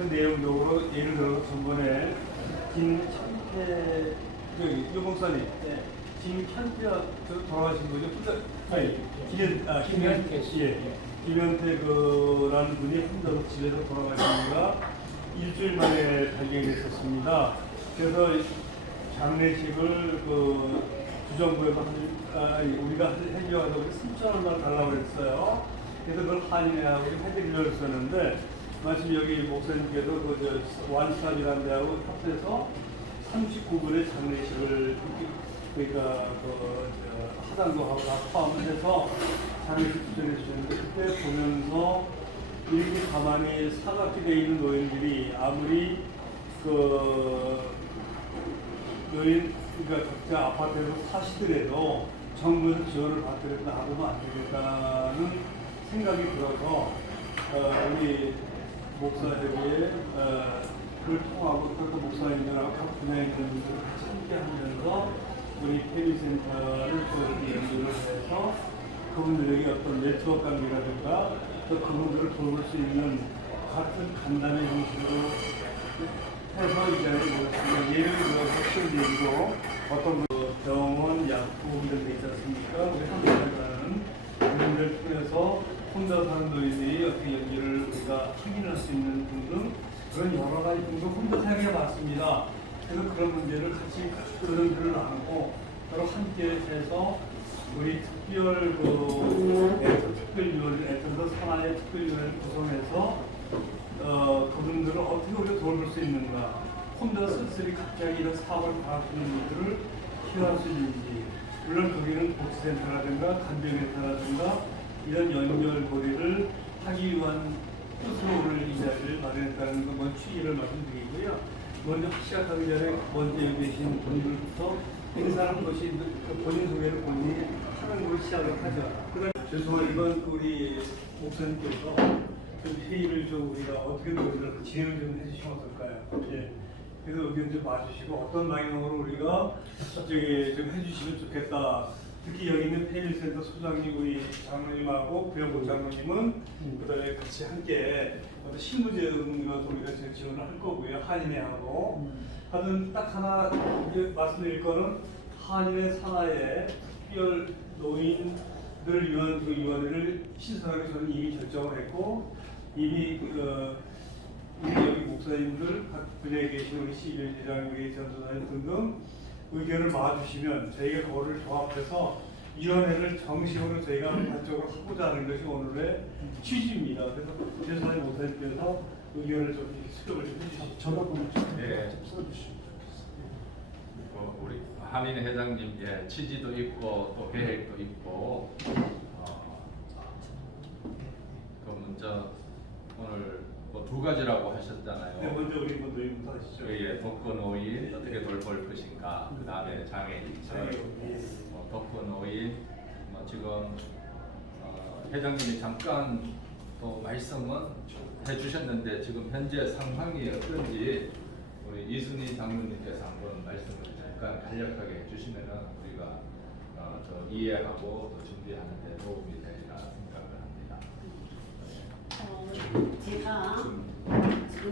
그 내용적으로 예를 들어서 전번에 김현태 유 목사님, 김현태가 돌아가신 분이 혼자 김현태 씨, 김현태 그라는 분이 혼자서 집에서 돌아가신 지가 일주일 만에 발견됐었습니다. 그래서 장례식을 주정부에서 우리가 해주려고 하고 3,000원만 달라고 그랬어요. 그래서 그걸 한인회하고 해드리려고 했었는데 마침 여기 목사님께서 완스탑이라는 데하고 합해서 39분의 장례식을 그러니까 하단도 하고 다 포함해서 장례식 추천해 주셨는데 그때 보면서 이렇게 가만히 사각지대에 있는 노인들이 아무리 노인 그러니까 각자 아파트에서 사시더라도 정부에서 지원을 받더라도 나보면 안 되겠다는 생각이 들어서 우리 목사회의 그걸 통하고 또 목사님들하고 각 분야에 있는 분들을 같이 함께 하면서 우리 폐리센터를 또 연구를 해서 그분들에게 어떤 네트워크 관계라든가 또 그분들을 돌볼 수 있는 같은 간담회 형식으로 해서 이 자리에 모였습니다. 예를 들어서 쉬운 얘기로 어떤 병원, 약국 이런 데 있지 않습니까? 우리 한국에 가는 이런 데를 통해서 혼자 사는 노인들이 어떻게 연기를 우리가 확인할 수 있는 등등 그런 여러 가지 등등 혼자 생각해 봤습니다. 그래서 그런 문제를 같이 의견들을 나누고 서로 함께 해서 우리 특별 특별위원회, 애들도 산하의 특별위원회를 구성해서 그분들을 어떻게 우리가 도울 수 있는가, 혼자 쓸쓸히 갑자기 이런 사업을 방학하는 분들을 키워할 수 있는지, 물론 거기는 복지센터라든가 간병센터라든가 이런 연결고리를 하기 위한 뜻으로 오늘 이 자리를 마련했다는 건 취지를 말씀드리고요. 먼저 시작하기 전에 먼저 여기 계신 분들부터 행사하는 것이 본인 소개를 본인이 하는 걸로 시작을 하죠. 그다음에 죄송한 이번 우리 목사님께서 좀 회의를 좀 우리가 어떻게 진행을 좀 해주시면 어떨까요? 예. 그래서 의견 좀 봐주시고 어떤 방향으로 우리가 좀 해주시면 좋겠다. 특히 여기 있는 폐일센터 소장님 우리 장로님하고 부영국 장로님은 그다음에 같이 함께 어떤 실무적인 우리가 지원을 할 거고요. 한인회하고 하여튼 딱 하나 말씀드릴 거는 한인회 산하의 특별 노인들을 위한 그 위원회를 신설하기 저는 이미 결정을 했고 이미 우리 여기 목사님들 각 분야에 계신 우리 시일회장, 우리 전도사님 등등 의견을 모아주시면 저희가 그거를 조합해서 위원회를 정식으로 저희가 한쪽으로 하고자 하는 것이 오늘의 취지입니다. 그래서 전도사님 목사님께서 의견을 좀 수렴을 좀 해주시죠. 전화번호 네. 써주시죠. 우리 한인 회장님 취지도 있고 또 계획도 있고 먼저 오늘 두 가지라고 하셨잖아요. 네, 먼저 우리 노인부터 하시죠. 독거노인 어떻게 돌볼 것인가, 그 다음에 장애인들, 독거노인 지금 회장님이 잠깐 또 말씀은 해주셨는데 지금 현재 상황이 어떤지 우리 이순희 장로님께서 한번 말씀을 잠깐 간략하게 해주시면은 우리가 이해하고 또 준비하는 데 도움이 되리라 생각을 합니다. 제가 지금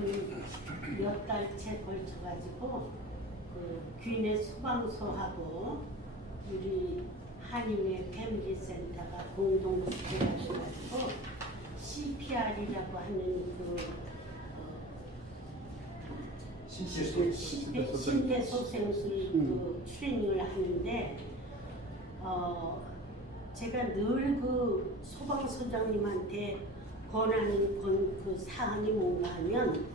몇 달째 걸쳐가지고 귀인의 소방서하고 우리 한인회 패밀리센터가 공동 주최하셔가지고 CPR이라고 하는 심폐소생술 트레이닝을 하는데 제가 늘 그 소방서장님한테 권하는 그 사항이 뭔가 하면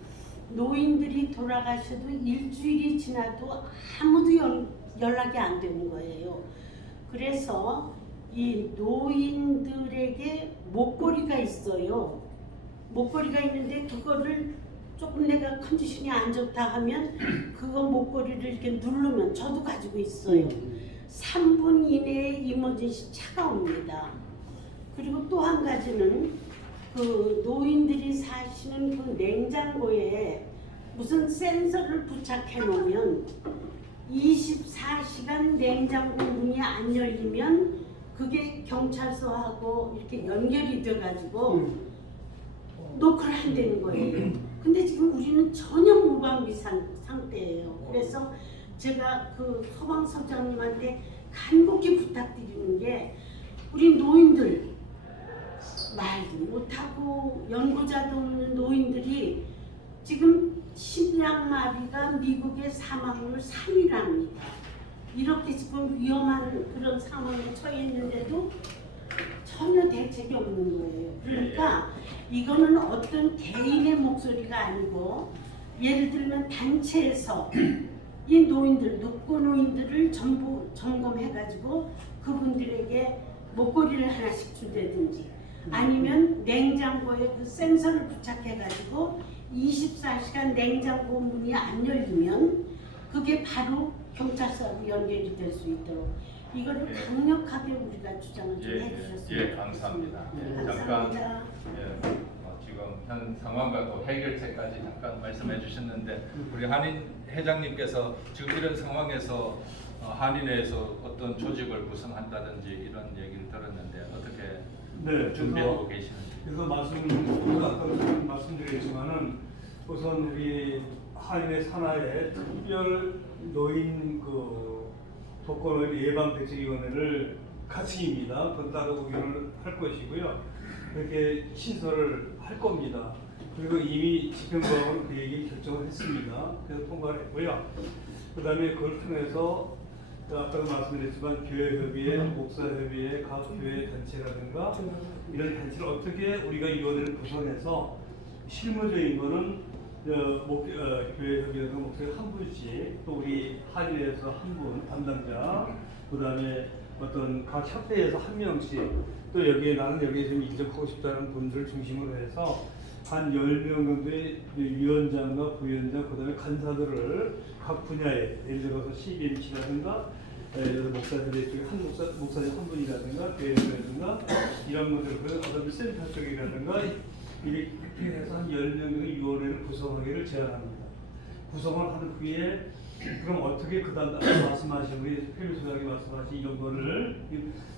노인들이 돌아가셔도 일주일이 지나도 아무도 연락이 안 되는 거예요. 그래서 이 노인들에게 목걸이가 있어요. 목걸이가 있는데 그거를 조금 내가 컨디션이 안 좋다 하면 그거 목걸이를 이렇게 누르면 저도 가지고 있어요. 3분 이내에 이머전시 차가 옵니다. 그리고 또 한 가지는 그 노인들이 사시는 그 냉장고에 무슨 센서를 부착해 놓으면 24시간 냉장고 문이 안 열리면 그게 경찰서하고 이렇게 연결이 돼 가지고 노크를 한다는 거예요. 근데 지금 우리 전혀 무방비 상태예요. 그래서 제가 그 소방서장님한테 간곡히 부탁드리는 게 우리 노인들 말도 못하고 연고자도 없는 노인들이 지금 심장마비가 미국의 사망률 3위랍니다. 이렇게 지금 위험한 그런 상황에 처해 있는데도 전혀 대책이 없는 거예요. 그러니까 이거는 어떤 개인의 목소리가 아니고 예를 들면 단체에서 이 노인들, 눕고 노인들을 전부 점검해가지고 그분들에게 목걸이를 하나씩 준다든지 아니면 냉장고에 그 센서를 부착해가지고 24시간 냉장고 문이 안 열리면 그게 바로 경찰서하고 연결이 될 수 있도록 이거를 강력하게 우리가 주장을 좀 해주셨습니다. 예, 감사합니다. 잠깐 감사합니다. 지금 현 상황과 또 해결책까지 잠깐 말씀해 주셨는데 우리 한인 회장님께서 지금 이런 상황에서 한인회에서 어떤 조직을 구성한다든지 이런 얘기를 들었는데 어떻게 네, 준비하고 계시는지. 그래서 아까 말씀드렸지만은 우선 우리 한인회 산하에 특별 노인 독거노인 예방 대책위원회를 가칭입니다. 그건 따로 의견을 할 것이고요. 그렇게 신설을 할 겁니다. 그리고 이미 집행부하고는 그 얘기 결정을 했습니다. 그래서 통과를 했고요. 그 다음에 그걸 통해서 아까도 말씀드렸지만 교회협의회, 목사협의회, 각 교회 단체라든가 이런 단체를 어떻게 우리가 위원회를 구성해서 실무적인 거는 교회협의회나 목사회 한 분씩 또 우리 한인회에서 한 분 담당자 그 다음에 어떤 각 협회에서 한 명씩 또 여기에 나는 여기에 좀 인정하고 싶다는 분들을 중심으로 해서 한 10명 정도의 위원장과 부위원장 그 다음에 간사들을 각 분야에 예를 들어서 CBMC라든가 목사들 쪽에 목사님 한 분이라든가 교회라든가 이런 분들 그 어떤 센터 쪽이라든가 이렇게 해서 한 10명 정도의 위원회를 구성하기를 제안합니다. 구성을 한 후에 그럼 어떻게 그다음 말씀하신 우리 회비 소장이 말씀하신 이런 거를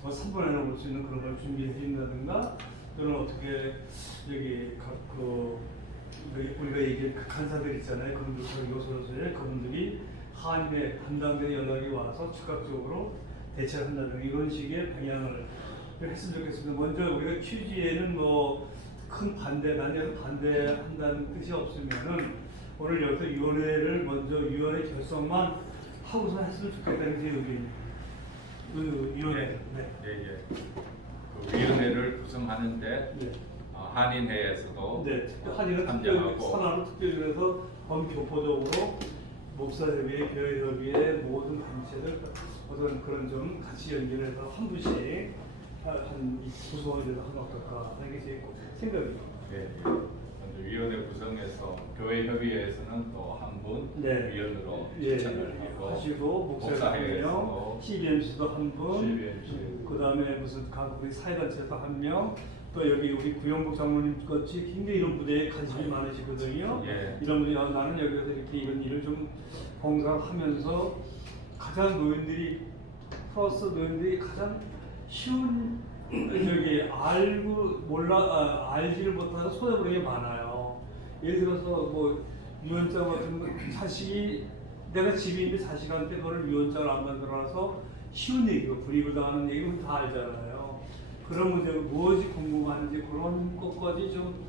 3분 안에 볼 수 있는 그런 걸 준비해 준다든가 또는 어떻게 여기 우리가 얘기한 그 간사들 있잖아요. 그분들 요소에 그분들이 한인회 담당된 연락이 와서 즉각적으로 대처를 한다든가 이런 식의 방향을 했으면 좋겠습니다. 먼저 우리가 취지에는 큰 난제를 반대한다는 뜻이 없으면은 오늘 여기서 위원회를 먼저 위원회 결성만 하고서 했으면 좋겠다는 제 의견입니다. 그 위원회. 그 위원회를 구성하는데 네. 한인회에서도 한인은 참여하고 산하로 특별히 해서 범교포적으로 목사협의회, 교회협의회 모든 단체들 어떤 그런 좀 같이 연결해서 한 분씩 한 구성을 해서 하면 어떨까 하는 게 제 생각입니다. 먼저 위원회 구성해서 교회협의회에서는 또 한 분 위원으로 추천을 하시고 목사회에서 CBMC도 한 분, 그 다음에 무슨 각 사회단체에서 한 명, 또 여기 우리 구영복 장로님 같이 굉장히 이런 분야에 관심이 많으시거든요. 이런 분이 나는 여기서 이렇게 이런 일을 좀 봉사하면서 가장 노인들이 가장 쉬운 알지를 못하는 손해보는 게 많아요. 예를 들어서 유언장 같은 거 자식이 내가 집에 있는데 자식한테 그걸 유언장을 안 만들어놔서 쉬운 얘기고 불이익을 당하는 얘기는 다 알잖아요. 그런 문제 무엇이 궁금한지 그런 것까지 좀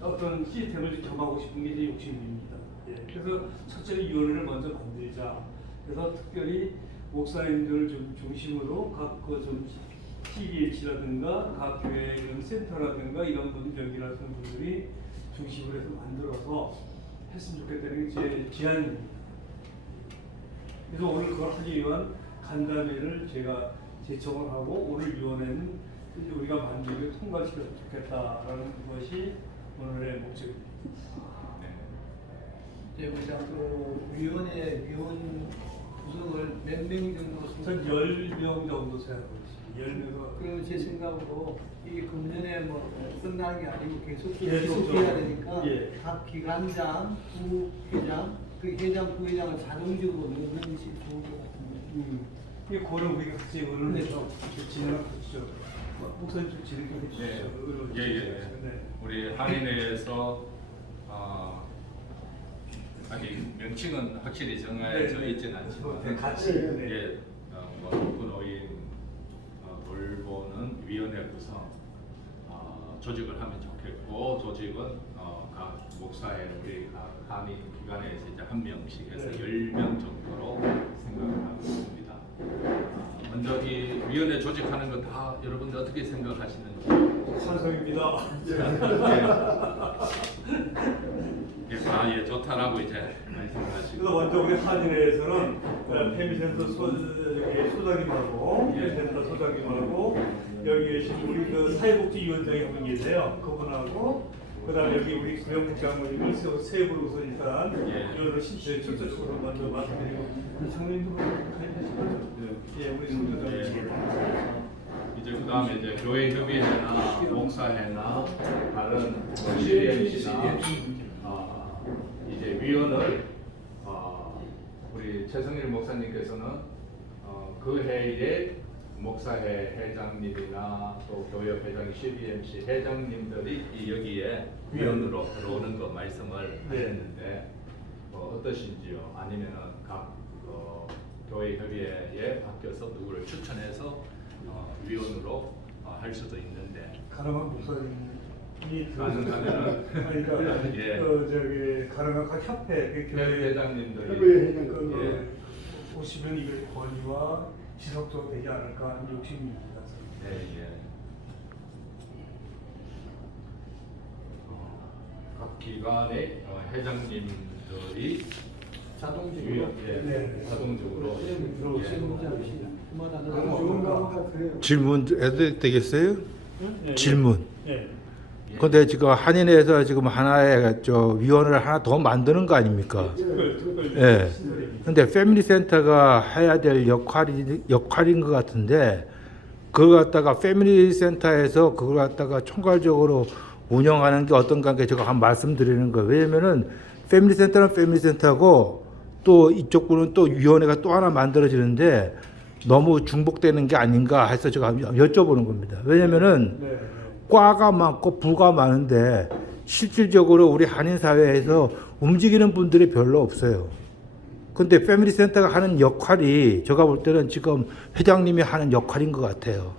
어떤 시스템을 정하고 싶은 게 제 욕심입니다. 그래서 첫째는 위원회를 먼저 만들자. 그래서 특별히 목사님들 좀 중심으로 좀 TBH라든가 각 교회 이런 센터라든가 이런 분 연결하는 분들이 중심으로 해서 만들어서 했으면 좋겠다는 게 제 제안입니다. 그래서 오늘 그걸 하기 위한 간담회를 제가 제청을 하고 오늘 위원회는 우리가 만들고 통과시켰으면 좋겠다라는 것이 오늘의 목적입니다. 부장 위원회 위원 구성을 몇 명 정도? 전 10명 정도 생각하고 있습니다. 10명. 그럼 제 생각으로 이게 금년에 끝나는 게 아니고 계속 계속 해야 되니까 예. 각 기관장, 부회장, 그 회장, 부회장을 자동적으로 넣는 것이 좋을 것 같은데. 이 그거는 우리가 같이 의논해서 진행을 하시죠. 목사님 좀 진행해 주시죠. 우리 한인회에서 아직 명칭은 확실히 정해져 네. 있지는 않지만 네, 같이. 네. 예, 노인 돌보는 위원회 구성 조직을 하면 좋겠고 조직은 각 목사회 우리 각 한인 기관에서 이제 한 명씩 해서 네. 10명 정도로 생각을 하고 있습니다. 먼저 이 위원회 조직하는 거 다 여러분들 어떻게 생각하시는지? 찬성입니다. 예, 좋다라고 이제 말씀하시고. 그래서 먼저 우리 한인회에서는 페미센터 소장님하고 페미센터 소장님하고 여기 계신 우리 그 사회복지위원장이 한 분 계세요. 그분하고 그다음에 여기 우리 구명국장님을 세부로 우선 일단 위원으로 실질적으로 먼저 말씀드리고 우리 장로님도 가입하시고요. 예, 우리 성도장님. 이제 그다음에 이제 교회 협의회나 목사회나 다른 CDMC나 이제 위원을 우리 최성일 목사님께서는 그 해에 목사회 회장님이나 또 교회 회장 CDMC 회장님들이 여기에 위원으로 들어오는 거 말씀을 하셨는데 어떠신지요? 아니면은 각 교회 협의회에 바뀌어서 누구를 추천해서 위원으로 할 수도 있는데 가능한 목사님이 가능하면은 그러니까 예. 저기 가능한 각 협회 그 교회 회장님들이 그 오시면 이걸 권위와 지속적으로 되지 않을까 하는 욕심입니다. 예. 각 기관의 회장님들이 자동적으로 자동적으로 질문 해도 되겠어요? 질문. 네. 근데 지금 한인회에서 지금 하나의 위원회를 하나 더 만드는 거 아닙니까? 예. 근데 패밀리 센터가 해야 될 역할인 것 같은데 그걸 갖다가 패밀리 센터에서 그걸 갖다가 총괄적으로 운영하는 게 어떤가 제가 한 말씀드리는 거예요. 왜냐면은 패밀리 센터는 패밀리 센터고 또 이쪽 분은 또 위원회가 또 하나 만들어지는데 너무 중복되는 게 아닌가 해서 제가 여쭤보는 겁니다. 왜냐면은 과가 많고 부가 많은데 실질적으로 우리 한인 사회에서 움직이는 분들이 별로 없어요. 근데 패밀리 센터가 하는 역할이 제가 볼 때는 지금 회장님이 하는 역할인 것 같아요.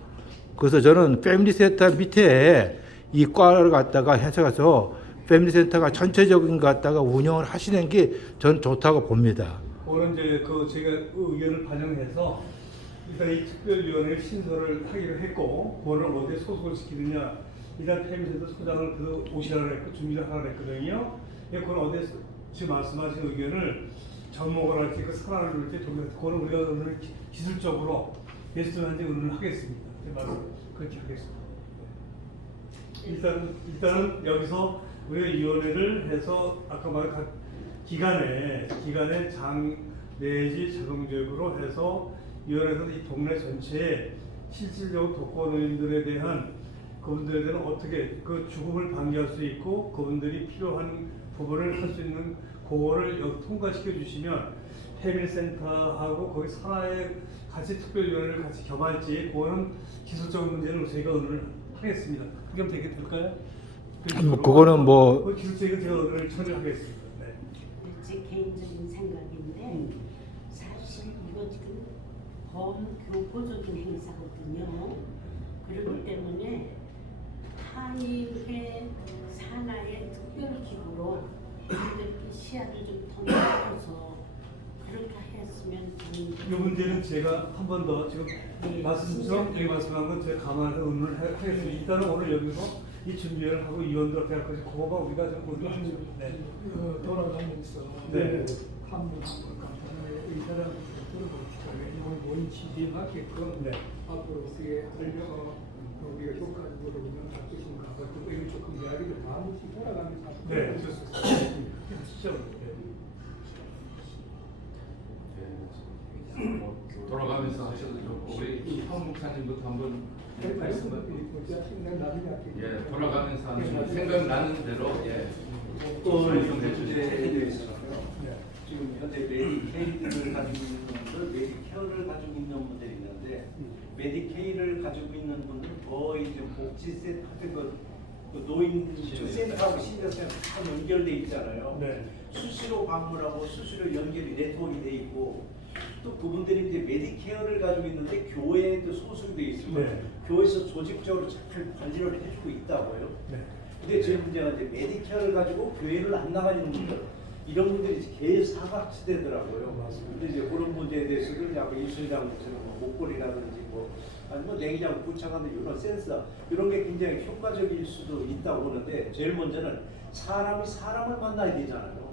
그래서 저는 패밀리 센터 밑에 이 과를 갖다가 해석해서 패밀리 센터가 전체적인 것 갖다가 운영을 하시는 게 저는 좋다고 봅니다. 오늘 이제 그 제가 의견을 반영해서 일단 이 특별위원회 신설을 하기로 했고 그거를 어디에 소속을 시키느냐 일단 패밀리센터 소장을 그 오시라고 했고 준비를 하라고 했거든요. 그건 어디에 지금 말씀하신 의견을 접목을 할지 그 산하를 넣을지 그거는 우리가 오늘 기술적으로 예술한테 의논을 하겠습니다. 말씀 그렇게 하겠습니다. 일단은 여기서 우리가 위원회를 해서 아까 말한 각 기관에 장 내지 자동적으로 해서 위원회에서 이 동네 전체에 실질적으로 독거노인들에 대한 그분들에 대한 어떻게 그 죽음을 방지할 수 있고 그분들이 필요한 부분을 할 수 있는 그거를 통과시켜 주시면 패밀리센터하고 거기 산하에 같이 특별위원회를 같이 겸할지 그거는 기술적인 문제는 저희가 의논을 하겠습니다. 그게 될까요? 그거는 뭐 그 기술적인 제가 의논을 처리하겠습니다. 네. 제 개인적인 생각인데 사실 이거 지금 범교포적인 행사거든요. 그렇기 때문에 한인회 산하의 특별기구로 이들끼리 시야를 좀 통해서 그렇게 했으면 이 문제는 제가 한 번 더 지금 말씀처럼 여기 말씀한 건 제가 감안해서 의논을 하겠습니다. 일단은 오늘 여기서 이 준비를 하고 위원들한테 할 것이 그거만 우리가 좀 의논하는 돌아가면서 네. 한번 간단하게 의사들한테 들어봅시다. 왜냐하면 모임 취지에 맞게끔 네. 앞으로 어떻게 하려고 우리가 효과적으로 운영할 것인가 그리고 이런 조금 이야기를 다 한번씩 돌아가면서 네, 좋습니다. 시죠. 돌아가면서 하셔도 좋고 우리 현 목사님부터 한번 말씀을 돌아가면서 하는 생각나는 대로 말씀해 주세요. 지금 현재 메디케이를 가지고 있는 분들, 메디케어를 가지고 있는 분들이 있는데 메디케이를 가지고 있는 분들은 거의 이제 복지세 같은 거 그 노인 센터하고 신경센터 다 연결돼 있잖아요. 네. 수시로 방문하고 수시로 연결이 네트워크가 돼 있고 또 그분들이 이제 메디케어를 가지고 있는데 교회에도 소속이 돼 있으면 네. 교회에서 조직적으로 잘 관리를 해주고 있다고요. 네. 근데 저희 문제가 이제 메디케어를 가지고 교회를 안 나가는 분들 이런 분들이 계속 사각지대더라고요. 맞습니다. 근데 이제 그런 문제에 대해서는 약간 이순장처럼 목걸이라든지 뭐 아니면 내기장 부착하는 이런 센서 이런 게 굉장히 효과적일 수도 있다고 보는데 제일 먼저는 사람이 사람을 만나야 되잖아요.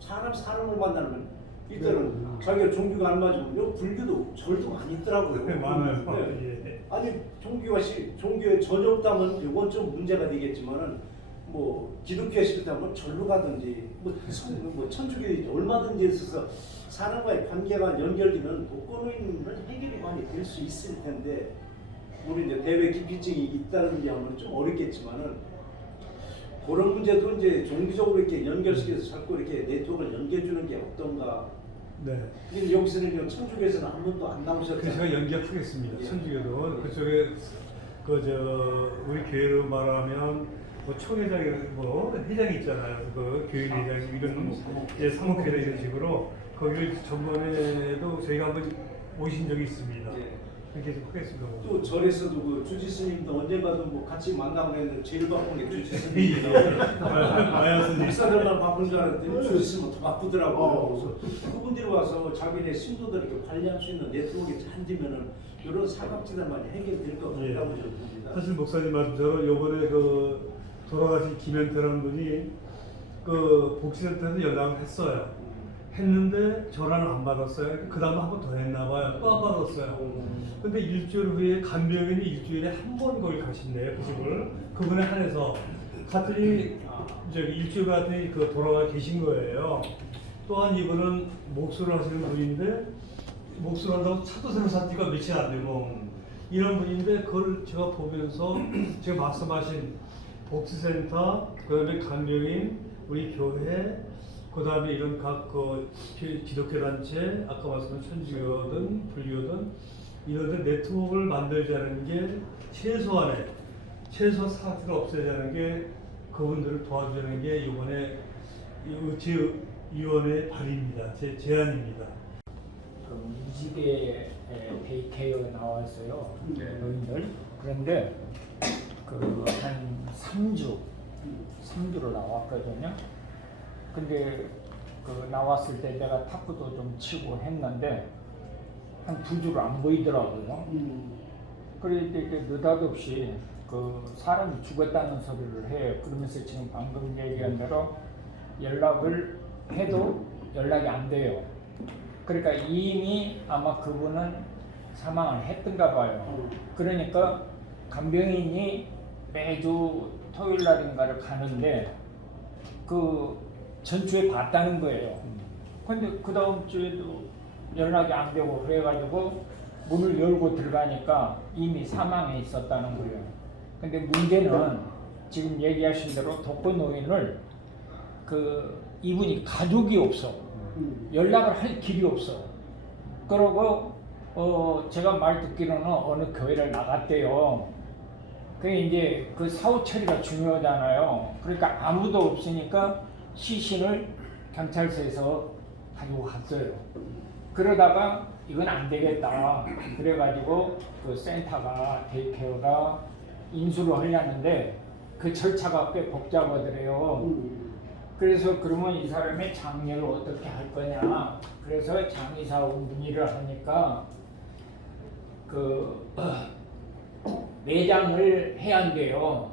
사람을 만나면 이들은 자기가 종교가 안 맞으면 요 불교도 절도 많이 있더라고요. 네, 많아요. 네. 예. 아니 종교에 전혀 없다면 이건 좀 문제가 되겠지만은 뭐 기독교에 싫다면 절로 가든지 뭐 천주교에 얼마든지 있어서 사람과의 관계가 연결되는 독거노인은 해결이 많이 될 수 있을 텐데 우리 이제 대외 기피증이 있다든지 하면 좀 어렵겠지만은 그런 문제도 이제 종교적으로 이렇게 연결시켜서 자꾸 이렇게 네트워크를 연결해주는 게 어떤가. 네. 근데 여기서는 천주교에서는 한 번도 안 그 나오셨잖아요. 제가 연기하겠습니다. 예. 천주교도 그쪽에 우리 교회로 말하면 뭐 총회장이 뭐 회장이 있잖아요. 그 교회 회장 이런 이제 사목회장 이런 식으로 거기를 전번에도 저희가 한번 오신 적이 있습니다. 예. 그렇게 해서 하겠습니다. 또 절에서도 그 주지 스님도 언젠가도 뭐 같이 만나고 했는데 제일 바쁜 게 주지 예. 스님이에요. 마야 스님. 목사들만 바쁜 줄 알았더니 주지 스님은 더 바쁘더라고요. 그래서 그분들이 와서 자기네 신도들 이렇게 관리할 수 있는 네트워크가 잘 되면은 이런 사각지대만 해결될 것 예. 같다고 저는 봅니다. 사실 목사님 말씀처럼 요번에 그 돌아가신 김현태라는 분이 그 복지센터에서 연락을 했어요. 했는데 전화를 안 받았어요. 그 다음에 한 번 더 했나 봐요. 또 안 받았어요. 근데 일주일 후에 간병인이 일주일에 한 번 거기 가신대요. 그 집을. 그분에 한해서 갔더니 저기 일주일 갔더니 그 돌아가 계신 거예요. 또한 이분은 목수를 하시는 분인데 목수를 한다고 차도 새로 산 지가 며칠 안 되고 이런 분인데 그걸 제가 보면서 제가 말씀하신 복지센터, 그다음에 간병인, 우리 교회, 그다음에 이런 각 기독교 단체, 아까 말씀한 천주교든 불교든 이런 데 네트워크를 만들자는 게 최소 사각지를 없애자는 게 그분들을 도와주는 게 이번에 제 위원회 발의입니다. 제 제안입니다. 그 무지개 데이케어에 나왔어요. 노인들. 그런데 그 한 3주로 나왔거든요. 근데 그 나왔을 때 내가 탁구도 좀 치고 했는데 한 2주로 안 보이더라고요. 그럴 때 이제 느닷없이 그 사람이 죽었다는 소리를 해요. 그러면서 지금 방금 얘기한 대로 연락을 해도 연락이 안 돼요. 그러니까 이미 아마 그분은 사망을 했던가 봐요. 그러니까 간병인이 매주 토요일 날인가를 가는데 그 전주에 봤다는 거예요. 근데 그 다음 주에도 연락이 안 되고 그래가지고 문을 열고 들어가니까 이미 사망해 있었다는 거예요. 근데 문제는 지금 얘기하신 대로 독거노인을 이분이 가족이 없어. 연락을 할 길이 없어. 그러고 제가 말 듣기로는 어느 교회를 나갔대요. 그게 이제 그 사후 처리가 중요하잖아요. 그러니까 아무도 없으니까 시신을 경찰서에서 가지고 갔어요. 그러다가 이건 안 되겠다. 그래가지고 그 센터가 데이케어가 인수를 하려는데 그 절차가 꽤 복잡하더래요. 그래서 그러면 이 사람의 장례를 어떻게 할 거냐. 그래서 장의사 문의를 하니까 매장을 해야 한대요.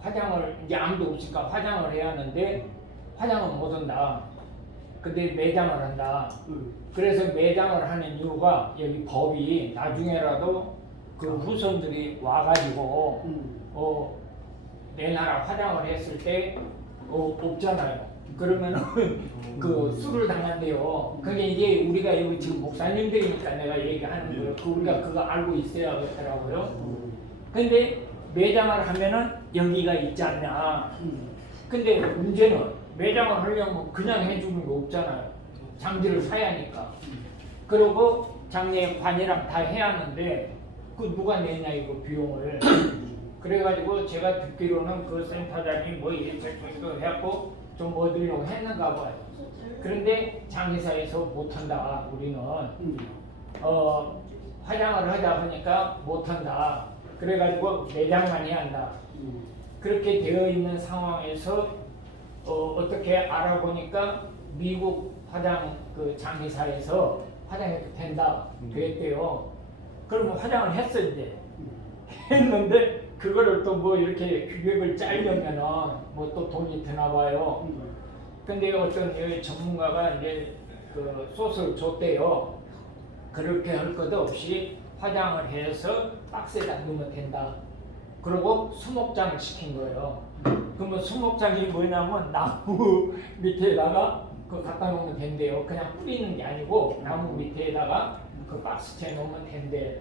화장을 이제 아무도 없으니까 화장을 해야 하는데 화장은 못 한다. 근데 매장을 한다. 그래서 매장을 하는 이유가 여기 법이 나중에라도 그 후손들이 와가지고 내 나라 화장을 했을 때 없잖아요. 그러면은 그 수를 당한대요. 그게 이제 우리가 여기 지금 목사님들이니까 내가 얘기하는 거예요. 우리가 그거 알고 있어야겠더라고요. 근데 매장을 하면은 여기가 있지 않냐. 근데 문제는 매장을 하려면 그냥 해주는 거 없잖아요. 장지를 사야 하니까. 그리고 장례 관이랑 다 해야 하는데 그 누가 내냐 이거 비용을. 그래가지고 제가 듣기로는 그 센터장이 뭐 이렇게 해갖고 좀 얻으려고 했는가 봐요. 그런데 장의사에서 못한다. 우리는 화장을 하다 보니까 못한다. 그래가지고 내장만 해야 한다. 그렇게 되어 있는 상황에서 어떻게 알아보니까 미국 화장 그 장의사에서 화장해도 된다 그랬대요. 그러면 화장을 했어 이제. 했는데 그거를 또 뭐 이렇게 규격을 짜려면은 뭐 또 돈이 드나 봐요. 근데 어떤 여기 전문가가 이제 그 소스를 줬대요. 그렇게 할 것 없이 화장을 해서 박스에다 넣으면 된다. 그리고 수목장을 시킨 거예요. 그러면 수목장이 뭐냐면 나무 밑에다가 그 갖다 놓으면 된대요. 그냥 뿌리는 게 아니고 나무 밑에다가 그 박스채 놓으면 된대.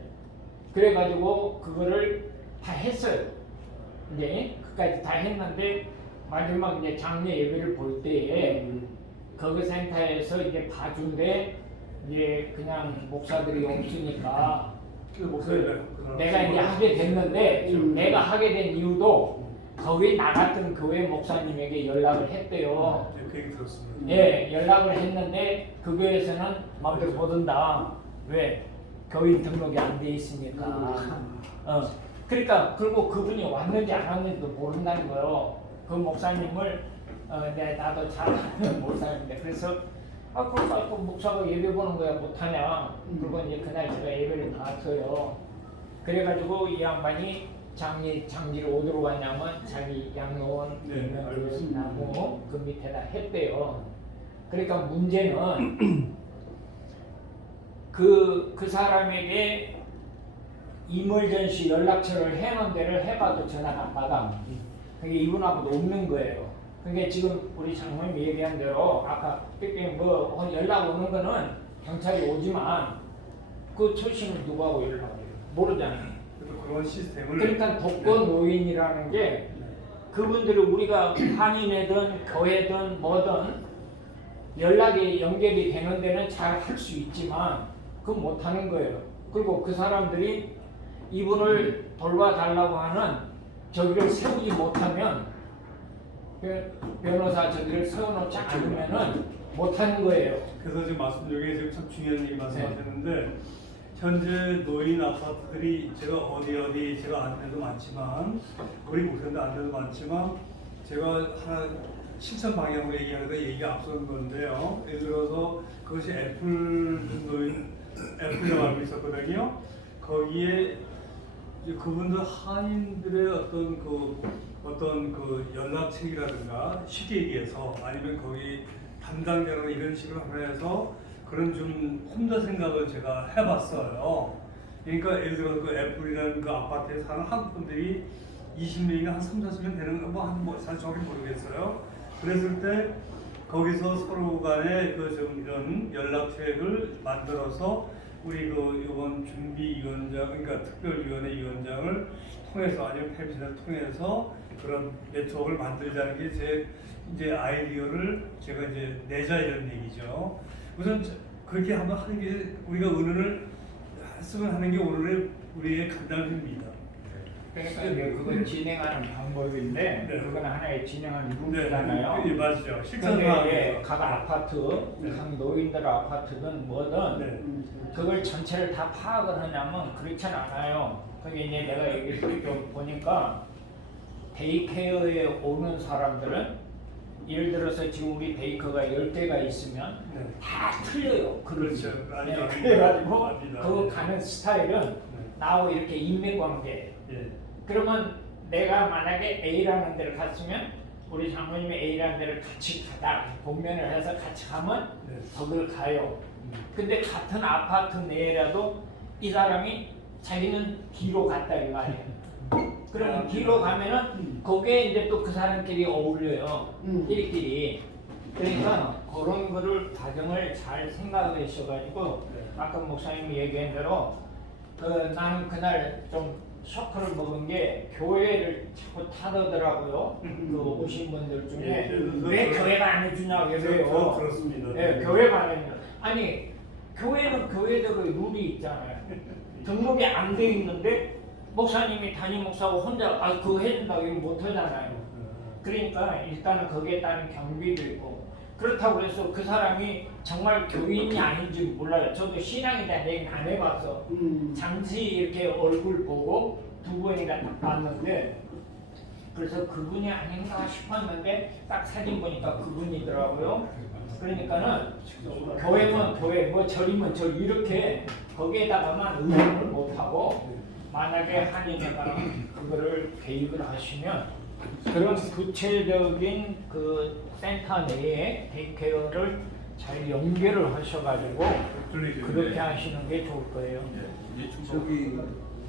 그래가지고 그거를 다 했어요. 이제 그까지 다 했는데 마지막 이제 장례 예배를 볼 때에 거기 센터에서 이제 봐준데 이제 그냥 목사들이 없으니까 내가 이제 하게 됐는데 내가 하게 된 이유도 거기 나갔던 교회 목사님에게 연락을 했대요. 그 얘기 들었습니다. 예, 연락을 했는데 그 교회에서는 마음대로 못 온다. 왜? 교인 등록이 안 돼 있으니까. 그러니까 그리고 그분이 왔는지 안 왔는지도 모른다는 거예요. 그 목사님을 나도 잘 아는 목사님인데 그래서 그러니까 그 목사가 예배 보는 거야 못하냐. 그리고 이제 그날 제가 예배를 나왔어요. 그래가지고 이 양반이 장지를 어디로 갔냐면 자기 양로원 있는 그 나무 그 밑에다 했대요. 그러니까 문제는 그 사람에게 이멀전시 연락처를 해놓은 데를 해봐도 전화가 안 받아. 그게 이분하고도 없는 거예요. 그게 지금 우리 장모님이 얘기한 대로 아까 뭐 연락 오는 거는 경찰이 오지만 그 초심을 누구하고 연락을 해요? 모르잖아요. 그런 시스템을 그러니까 독거 노인이라는 게 그분들이 우리가 한인회든 교회든 뭐든 연락이 연결이 되는 데는 잘 할 수 있지만 그건 못하는 거예요. 그리고 그 사람들이 이분을 돌봐달라고 하는 저기를 세우지 못하면 변호사 저기를 세워놓지 않으면은 못하는 거예요. 그래서 지금 말씀 중에 지금 참 중요한 얘기 말씀하셨는데 현재 노인 아파트들이 제가 어디 제가 아는 데도 많지만 우리 목사님도 아는 데도 많지만 제가 하나 실천 방향으로 얘기하려다 얘기가 앞서는 건데요. 예를 들어서 그것이 애플이라고 알고 있었거든요. 거기에 그분들 한인들의 어떤 그 연락책이라든가 쉽게 얘기해서 아니면 거기 담당자나 이런 식으로 하면서 그런 좀 혼자 생각을 제가 해봤어요. 그러니까 예를 들어 그 애플이라는 그 아파트에 사는 한국 분들이 20명인가 한 3~40명 되는 거 사실 정확히 모르겠어요. 그랬을 때 거기서 서로 간에 그 좀 이런 연락책을 만들어서 우리 그 이번 준비위원장 그러니까 특별위원회 위원장을 통해서 아니면 팸신을 통해서 그런 네트워크를 만들자는 게 제 이제 아이디어를 제가 이제 내자 이런 얘기죠. 우선 그렇게 한번 하는 게 우리가 의논을 쓰면 하는 게 오늘의 우리의 간단입니다. 그러니까 이제 그건 진행하는 방법인데 그건 하나의 진행하는 룰이잖아요. 네, 맞죠. 근데 실천하는 각 아파트, 각 노인들 아파트든 뭐든 그걸 전체를 다 파악을 하냐면 그렇진 않아요. 그게 이제 내가 여기 좀 보니까 데이케어에 오는 사람들은 예를 들어서 지금 우리 데이커가 10개가 있으면 다 틀려요. 그렇죠. 그래가지고 그 가는 스타일은 나하고 이렇게 인맥관계. 그러면 내가 만약에 A라는 데를 갔으면 우리 장모님이 A라는 데를 같이 가다 복면을 해서 같이 가면 거기를 가요. 근데 같은 아파트 내라도 이 사람이 자기는 B로 갔다 이 말이에요. 그러면 B로 가면은 거기에 이제 또 그 사람끼리 어울려요. 끼리끼리. 그러니까 그런 거를 과정을 잘 생각을 하셔가지고 아까 목사님이 얘기한 대로 나는 그날 좀 쇼크를 먹은 게 교회를 자꾸 타더라고요. 그 오신 분들 중에 왜 교회가 안 해주냐고 해서요. 그렇습니다. 네, 교회가 안 해주냐. 아니 교회는 교회대로 룰이 있잖아요. 등록이 안 돼 있는데 목사님이 담임 목사고 혼자 그거 해준다고 이거 못 하잖아요. 그러니까 일단은 거기에 따른 경비도 있고 그렇다고 해서 그 사람이 정말 교인이 아닌지 몰라요. 저도 신앙에 대한 얘기는 안 해봤어. 잠시 이렇게 얼굴 보고 두 번이나 딱 봤는데 그래서 그분이 아닌가 싶었는데 딱 사진 보니까 그분이더라고요. 그러니까는 교회면 교회, 뭐 절이면 절 이렇게 거기에다가만 의존을 못하고 만약에 한인에 관한 그거를 개입을 하시면 그런 구체적인 그 센터 내에 데이케어를 잘 연결을 하셔가지고 그렇게 하시는 게 좋을 거예요. 저기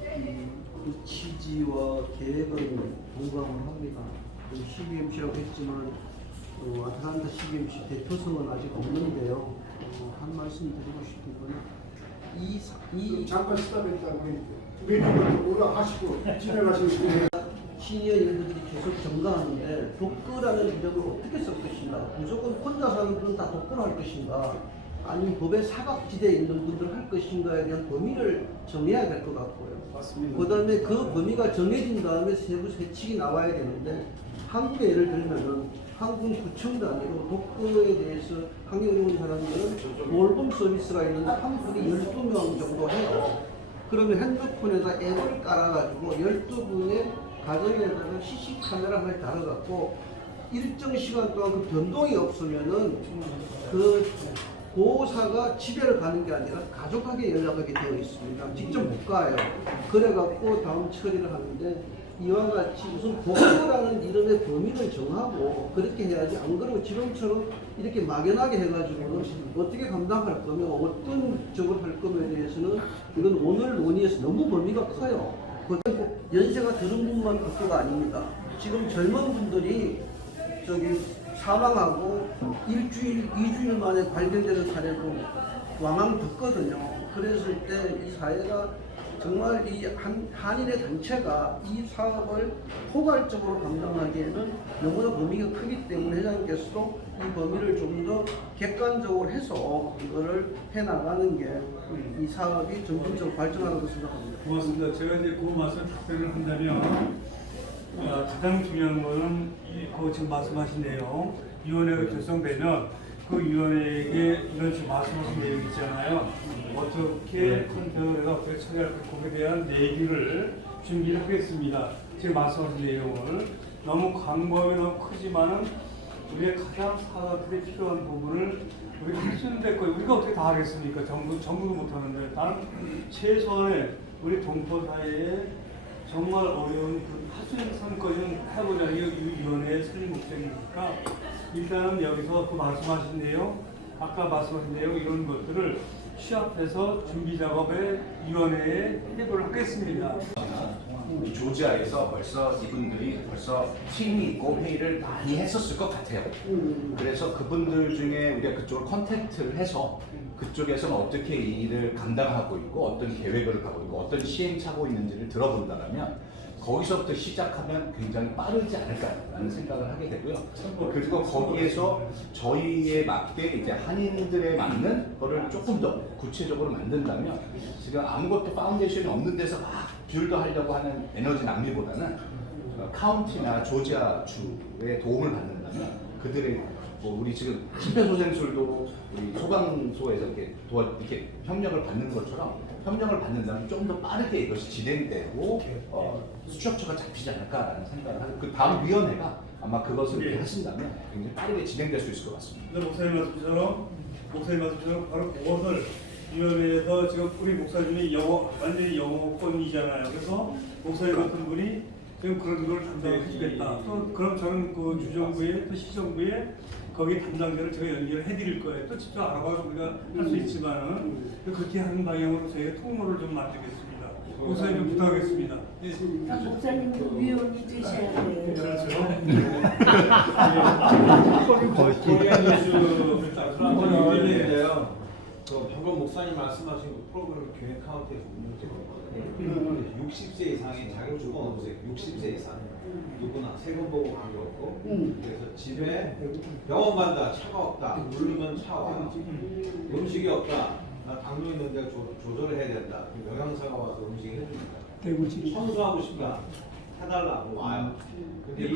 그 취지와 계획은 동감을 합니다. CBMC라고 했지만 아틀란타 CBMC 대표성은 아직 없는데요. 한 말씀 드리고 싶은 거는 이 잠깐 스탑했다고 메뉴를 올라가시고 진행하시는 시니어 인부들이 계속 정가하는데 독거라는 이름을 어떻게 쓸 것인가? 무조건 혼자 사는 분은 다 독거를 할 것인가? 아니면 법의 사각지대에 있는 분들을 할 것인가에 대한 범위를 정해야 될 것 같고요. 맞습니다. 그 다음에 그 범위가 정해진 다음에 세부 세칙이 나와야 되는데 한국에 예를 들면은 한국은 구청도 아니고 독거에 대해서 환경어려운 사람들은 돌봄 서비스가 있는데 한 분이 12명 정도 해요. 그러면 핸드폰에다 앱을 깔아가지고 12분의 가정에다가 CC 카메라 하나 달아갖고 일정 시간 동안 그 변동이 없으면은 그 보호사가 집에를 가는 게 아니라 가족에게 연락하게 되어 있습니다. 직접 못 가요. 그래갖고 다음 처리를 하는데 이와 같이 무슨 독거라는 이름의 범위를 정하고 그렇게 해야지 안 그러면 지금처럼 이렇게 막연하게 해가지고는 어떻게 감당할 거며 어떤 적을 할 거에 대해서는 이건 오늘 논의에서 너무 범위가 커요. 연세가 들은 분만 독거가 아닙니다. 지금 젊은 분들이 저기 사망하고 일주일, 2주일 만에 발견되는 사례도 왕왕 듣거든요. 그랬을 때 이 사회가 정말 이 한인의 단체가 이 사업을 포괄적으로 감당하기에는 너무나 범위가 크기 때문에 회장님께서도 이 범위를 좀 더 객관적으로 해서 이거를 해나가는 게 이 사업이 점점점 발전하라고 생각합니다. 고맙습니다. 제가 이제 그 말씀 답변을 한다면 가장 중요한 거는 그 지금 말씀하신 내용 위원회가 결성되면 그 위원회에게 이런 지금 말씀하신 내용 있잖아요. 어떻게 컨테너가 어떻게 처리할 것에 대한 내기를 준비를 하겠습니다. 지금 말씀하신 내용을 너무 광범위 너무 크지만은 우리의 가장 사람들이 필요한 부분을 우리가 할 수 있는 데 거예요. 우리가 어떻게 다 하겠습니까? 전부도 못하는데 나는 최소한의 우리 동포 사회에 정말 어려운 할 수 있는 선까지는 해보자. 이게 이 위원회의 설립 목적이니까 일단은 여기서 그 말씀하신 내용, 아까 말씀하신 내용 이런 것들을 취합해서 준비 작업에 위원회에 해보를 하겠습니다. 조지아에서 벌써 이분들이 벌써 팀이 있고 회의를 많이 했었을 것 같아요. 그래서 그분들 중에 우리가 그쪽을 컨택트를 해서 그쪽에서는 어떻게 이 일을 감당하고 있고 어떤 계획을 가고 있고 어떤 시행착오 있는지를 들어본다면 거기서부터 시작하면 굉장히 빠르지 않을까라는 생각을 하게 되고요. 그리고 거기에서 저희에 맞게 이제 한인들에 맞는 거를 조금 더 구체적으로 만든다면 지금 아무것도 파운데이션이 없는 데서 막 뷰도 하려고 하는 에너지 낭비보다는 카운티나 조지아 주의 도움을 받는다면 그들의 뭐 우리 지금 심폐소생술도 우리 소방소에서 이렇게 협력을 받는 것처럼 협력을 받는다면 좀 더 빠르게 이것이 진행되고 스트럭처가 잡히지 않을까라는 생각을 하고 그 다음 위원회가 아마 그것을 이렇게 하신다면 굉장히 빠르게 진행될 수 있을 것 같습니다. 근데 목사님 말씀처럼 바로 그것을 위원회에서 지금 우리 목사님이 완전히 영어권이잖아요. 그래서 목사님 같은 분이 지금 그런 걸 담당해 주겠다. 또 그럼 저는 그 주정부에 또 시정부에 거기 담당자를 제가 연결을 해드릴 거예요. 또 직접 알아봐서 우리가 할 수 있지만은 그렇게 하는 방향으로 저희가 통로를 좀 만들겠습니다. 목사님 좀 부탁하겠습니다. 목사님도 위원이 되셔야 돼요. 그렇죠. 방금 목사님 말씀하신 그 프로그램을 교회 카운티에서 운영되거든요. 60세 이상의 자격증 없으세요. 60세 이상 누구나 세금 보고 관계없고 그래서 집에 병원 간다 차가 없다 누르면 차 와 음식이 없다 나 당뇨 있는데 조절을 해야 된다 영양사가 와서 음식 해줍니다. 대구시 청소하고 싶다 해달라고 와요. 근데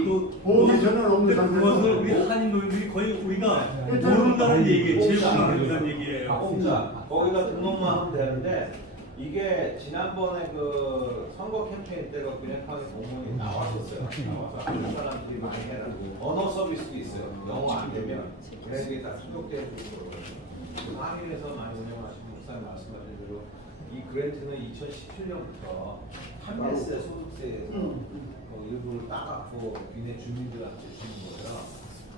보험이 전혀 없는 그것을 우리 상태에서 한인 노인들이 거의 우리가 모른다는 얘기예요. 제일 모른다는 얘기예요. 공짜 거기가 등록만 하면 되는데 이게 지난번에 그 선거 캠페인 때가 그냥 하게 공무원이 나왔었어요. 나와서 한국 사람들이 많이 해라고 언어 서비스도 있어요. 영어 안 되면 걔네들이 다 충족돼 주고 한인에서 많이 운영하시는 목사님 말씀하신 대로 이 그랜트는 2017년부터 판매세 소득세에서 일부를 따갖고 귀내 주민들한테 주는 거예요.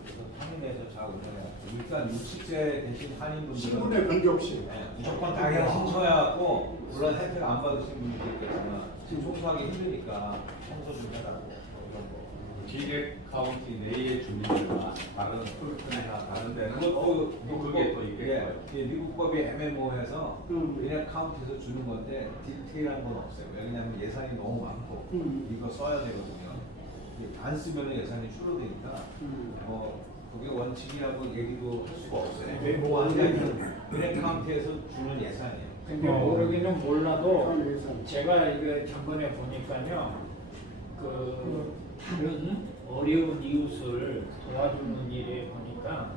그래서 한인에서 잘 운영해요. 일단 60세 되신 한인분들은 신분의 관계 없이 네, 무조건 다 그냥 신청해갖고 물론 혜택 안 받으신 분들도 있겠지만 지금 청소하기 힘드니까 청소 좀 해달라고 이런 거. 기획 카운티 내의 주민들과 다른 폴크나 다른 데는 또 그게 또 있겠고요. 미국법이 애매모호해서 그냥 카운티에서 주는 건데 디테일한 건 없어요. 왜냐하면 예산이 너무 많고 이거 써야 되거든요. 안 쓰면 예산이 줄어드니까 그게 원칙이라고 얘기도 할 수가 없어요. 애매모호한 게 아니라 그냥 카운티에서 주는 예산이에요. 근데 모르기는 몰라도 제가 이거 전번에 보니까요, 그 다른 어려운 이웃을 도와주는 일에 보니까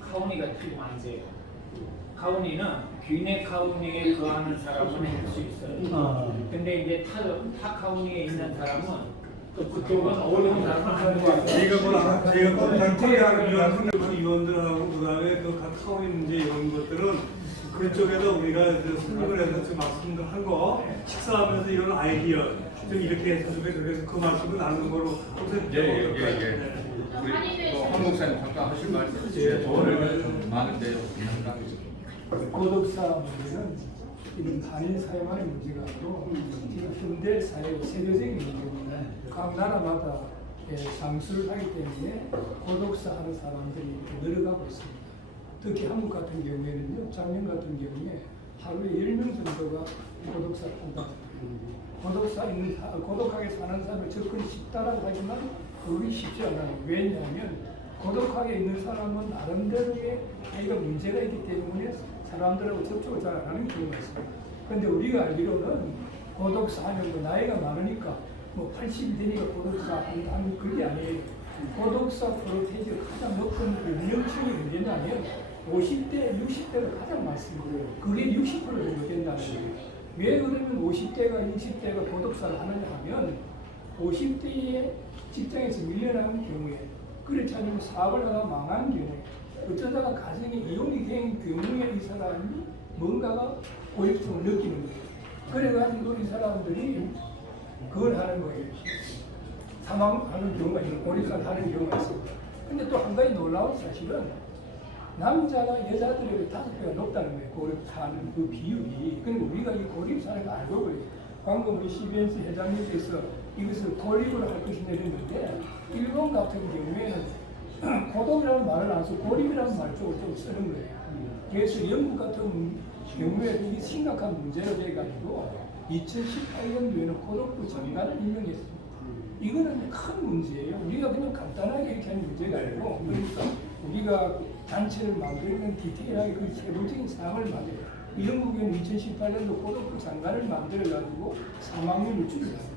카운티가 되게 많대요. 카운티는 귀내 카운티에 거하는 사람은 할 수 있어요. 근데 이제 타 카운티에 있는 사람은 또 그쪽은 어려운 사람은 하는 거예요. 제가 콘탁트하는 위원들하고 그다음에 그 각 카운티 문제 이런 것들은 그쪽에다 우리가 설명을 해서 지금 말씀을 한 거 식사하면서 이런 아이디어 좀 이렇게 해서 저렇게 해서 그 말씀을 나누는 거로 예. 우리 황 목사님 잠깐 하실 말씀. 예, 오늘 많은데요. 고독사 문제는 이런 한인 사회만의 문제가 아니고 지금 현대 사회의 세계적인 문제입니다. 각 나라마다 상수를 하기 때문에 고독사 하는 사람들이 이렇게 늘어가고 있습니다. 특히 한국 같은 경우에는요, 작년 같은 경우에 하루에 10명 정도가 고독사를 한다. 고독하게 사는 사람을 접근이 쉽다라고 하지만 그게 쉽지 않아요. 왜냐하면 고독하게 있는 사람은 나름대로의 자기가 문제가 있기 때문에 사람들하고 접촉을 잘 안 하는 경우가 있습니다. 그런데 우리가 알기로는 고독사 하면 뭐 나이가 많으니까 뭐 80이 되니까 고독사 하는 그게 아니에요. 고독사 프로테이지가 가장 높은 연령층이 뭐냐면 50대, 60대가 가장 많습니다. 그게 60% 정도 된다는 거예요. 왜 그러면 50대가, 60대가 고독사를 하느냐 하면 50대에 직장에서 밀려나는 경우에 그렇지 않으면 사업을 하다가 망한 경우에 어쩌다가 가정에 이혼이 된 경우에 이 사람이 뭔가가 고립성을 느끼는 거예요. 그래가지고 이 사람들이 그걸 하는 거예요. 사망하는 경우가 있고 고립사를 하는 경우가 있습니다. 근데 또 한 가지 놀라운 사실은 남자가 여자들에게 5배가 높다는 거예요. 고립사는 그 비율이. 그리고 우리가 이 고립사를 알고 그래요. 방금 우리 CBS 회장님께서 이것을 고립을 할 것이 내렸는데 일본 같은 경우에는 고독이라는 말을 안 쓰고 고립이라는 말 쪽을 좀 쓰는 거예요. 그래서 영국 같은 경우에 이게 심각한 문제로 돼가지고 2018년도에는 고독부 장관을 임명했습니다. 이거는 큰 문제예요. 우리가 그냥 간단하게 이렇게 하는 문제가 아니고 그러니까 우리가 단체를 만들면 디테일하게 그 세부적인 사항을 만들어요. 영국에는 2018년도 고독부 장관을 만들어가지고 사망률을 줄였습니다.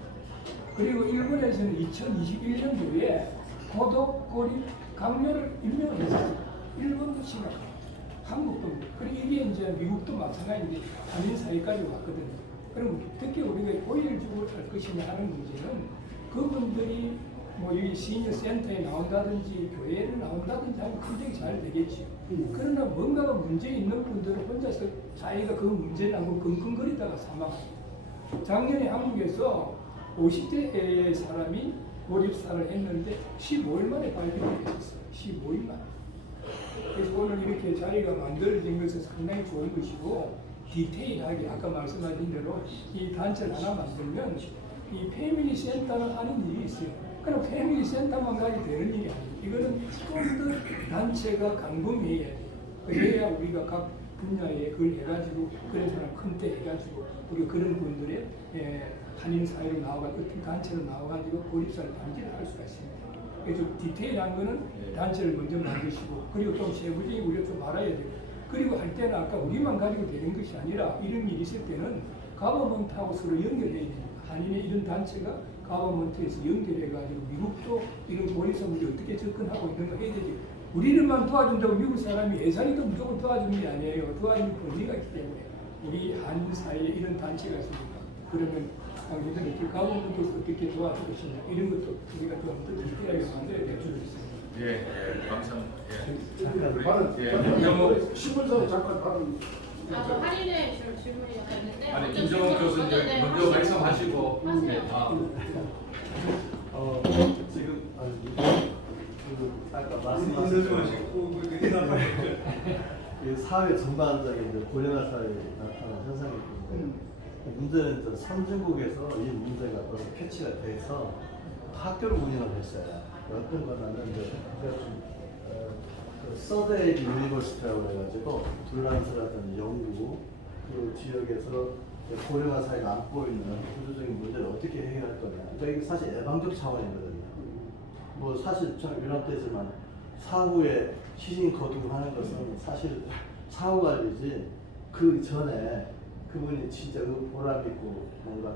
그리고 일본에서는 2021년도에 고독, 고립, 강요를 임명을 했습니다. 일본도 심각합니다. 한국도 그리고 이게 이제 미국도 마찬가지인데 한인 사회까지 왔거든요. 그럼 특히 우리가 고일주를 할 것이냐 하는 문제는 그분들이 뭐 여기 시니어 센터에 나온다든지 교회를 나온다든지 하면 굉장히 잘 되겠죠. 그러나 뭔가가 문제 있는 분들은 혼자서 자기가 그 문제를 하고 끙끙거리다가 사망합니다. 작년에 한국에서 50대의 사람이 고립사를 했는데 15일 만에 발견이 됐었어요. 15일 만에. 그래서 오늘 이렇게 자리가 만들어진 것은 상당히 좋은 것이고 디테일하게 아까 말씀하신 대로 이 단체를 하나 만들면 이 패밀리 센터를 하는 일이 있어요. 그럼 패밀리 센터만 가게 되는 일이 아니에요. 이거는 좀 더 단체가 강범위해야 돼요. 그래야 우리가 각 분야에 그걸 해가지고 그런 사람 큰때 해가지고 우리 그런 분들의 한인 사회로 나와가 어떤 단체로 나와가지고 고립사를 방지를 할 수가 있습니다. 그래서 디테일한 거는 단체를 먼저 만드시고 그리고 좀 세부적인 우리가 좀 알아야 돼요. 그리고 할 때는 아까 우리만 가지고 되는 것이 아니라 이런 일이 있을 때는 가버먼트하고 서로 연결해야 됩니다. 한인의 이런 단체가 가버먼트에서 연결해가지고 미국도 이런 고리사 문제 어떻게 접근하고 있는가 해야 되지. 우리는만 도와준다고 미국 사람이 예산이 또 무조건 도와주는 게 아니에요. 도와주는 권리가 있기 때문에 우리 한인 사이에 이런 단체가 있으니까 그러면 당신들 이렇게 가버먼트에서 어떻게 도와줄 것이냐 이런 것도 우리가 좀 더 디테일하게 만들어야 될 줄 있습니다. 예, 감사합니다. 예. 발언, 김정욱 신문사에 잠깐 발언. 저 할인의 질문이 있는데 아니 먼저 김정욱 교수 질문 이제 네, 먼저 하세요. 말씀하시고 하세요. 예, 지금 아까 인사도 하시고 인사하셨죠. 이 사회 전반적인 이제 고령화 사회에 나타나는 현상이 있는데 문제는 이제 선진국에서 이 문제가 벌써 캐치가 돼서 학교를 운영을 했어요. 어떤 거냐면 이제 그 서데이 유니버시티라고 해가지고 둘란스라든지 영국 그 지역에서 고령화 사회가 안고 있는 구조적인 문제를 어떻게 해결할 거냐. 그러니까 이게 사실 예방적 차원이거든요. 뭐 사실 참 유난되지만 사후에 시신 거두하는 것은 사실 사후 관리지 그 전에 그분이 진짜 보람 있고 뭔가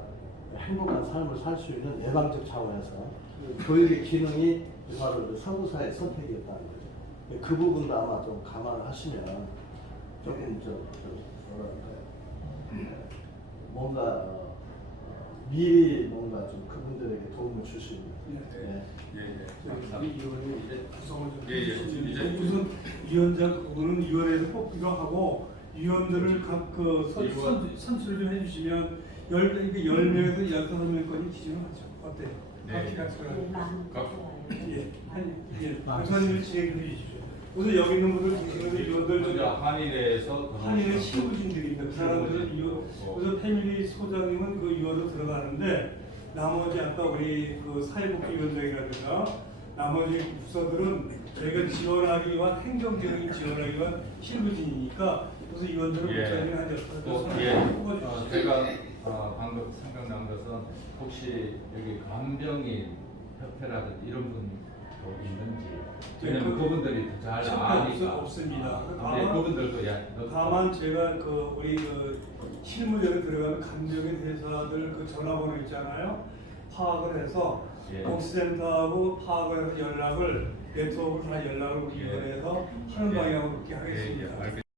행복한 삶을 살 수 있는 예방적 차원에서 교육의 기능이 바로 서구 사회 선택이었다는 거죠. 그 부분도 아마 좀 감안을 하시면 조금 뭔가 미리 뭔가 좀 그분들에게 도움을 줄 수 있는. 우리 위원회 이제 구성을 좀 예. 이제 우선 위원장 그분은 위원회에서 뽑기로 하고 위원들을 각 선출 좀 해주시면 10명에서 15명까지 기준을 하죠. 어때요? 네. 박사님을 진행해 주십시오. 우선 여기 있는 분들 중심으로 위원들 좀 한인회에서 한인의 신부진들입니다. 그 사람들은 우선 패밀리 소장님은 그 위원으로 들어가는데 나머지 아까 우리 그 사회복지위원장이라든가 나머지 부서들은 저희가 지원하기 위한 행정적인 지원하기 위한 실무진이니까 그래서 위원들은 목사님 한 예. 제가 방금 생각난 것은 혹시 여기 간병인 협회라든지 이런 분도 있는지 왜냐면 그분들이 잘 아니까 없습니다. 그분들도 다만 제가 그 우리 그 실무전에 들어가는 간병인 회사들 그 전화번호 있잖아요. 파악을 해서 복지센터하고 파악을 해서 연락을 네트워크로 다 연락을 우리 위원회에서 하는 방향으로 그렇게 하겠습니다.